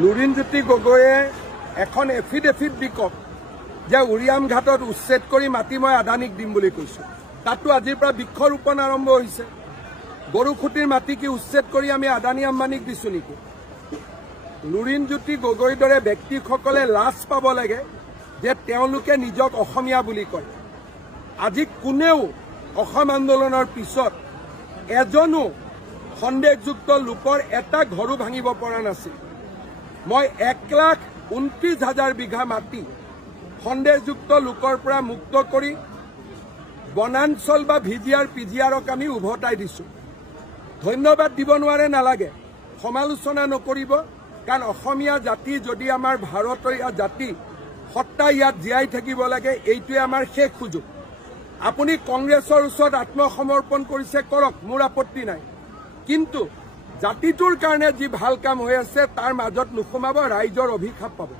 লুৰিণজ্যোতি গগৈয়ে এখন এফিডেভিট দিকক যে উৰিয়াম ঘাটত উচ্ছেদ কৰি মাটি মই আদানীক দিম বুলি কৈছো। তাতো আজিৰ পৰা বৃক্ষৰোপণ আৰম্ভ হৈছে। গৰুখুটিৰ মাটি কি উচ্ছেদ কৰি আমি আদানী আম্বানীক দিছো নেকি? লুৰিণজ্যোতি গগৈৰ দৰে ব্যক্তিসকলে লাজ পাব লাগে যে তেওঁলোকে নিজক অসমীয়া বুলি কয়। আজি কোনেও অসম আন্দোলনৰ পিছত এজনো সন্দেহযুক্ত লোকৰ এটা ঘৰো ভাঙিব পৰা নাছিল। মই 1,29,000 বিঘা মাটি সন্দেহযুক্ত লোকৰ পৰা মুক্ত কৰি বনাঞ্চল বা ভিজিআৰ পিজিআৰক আমি উভতাই দিছো। ধন্যবাদ দিব নোৱাৰে, নালাগে, সমালোচনা নকৰিব, কাৰণ অসমীয়া জাতি যদি আমাৰ ভাৰতীয় জাতি সত্তা ইয়াত জীয়াই থাকিব লাগে, এইটোৱে আমাৰ শেষ সুযোগ। আপুনি কংগ্ৰেছৰ ওচৰত আত্মসমৰ্পণ কৰিছে, কৰক, মোৰ আপত্তি নাই, কিন্তু জাতিটোৰ কাৰণে যি ভাল কাম হৈ আছে তাৰ মাজত নোসোমাব, ৰাইজৰ অভিশাপ পাব।